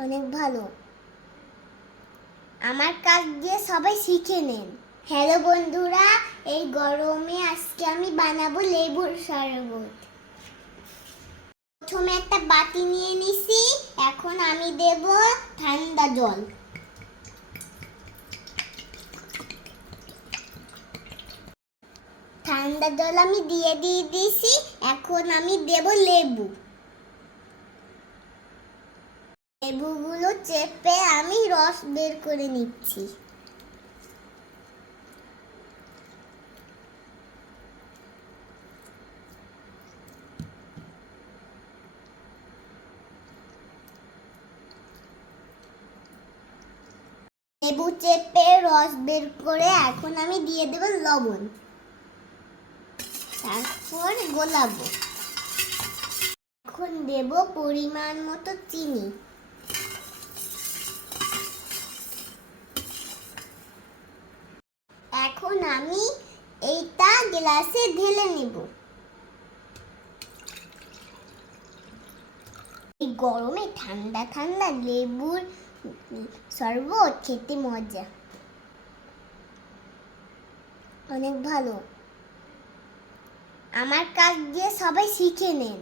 অনেক ভালো। আমার কাজ দিয়ে সবাই শিখে নেন। হ্যালো বন্ধুরা, এই গরমে আজকে আমি বানাবো লেবুর শরবত। প্রথমে একটা বাটি নিয়ে নিছি, এখন আমি দেব ঠান্ডা জল। ঠান্ডা জল আমি দিয়ে দিয়েছি, এখন আমি দেব লেবু। লেবুগুলো চেপে আমি রস বের করে নিচ্ছি। লেবু চেপে রস বের করে এখন আমি দিয়ে দেব লবণ, তারপর গোলাবো। এখন দেব পরিমাণ মতো চিনি। এখন আমি এইটা গ্লাসে ঢেলে নেব। এই গরমে ঠান্ডা ঠান্ডা লেবুর শরবত খেতে মজা, অনেক ভালো। আমার কাজ দিয়ে সবাই শিখে নেন।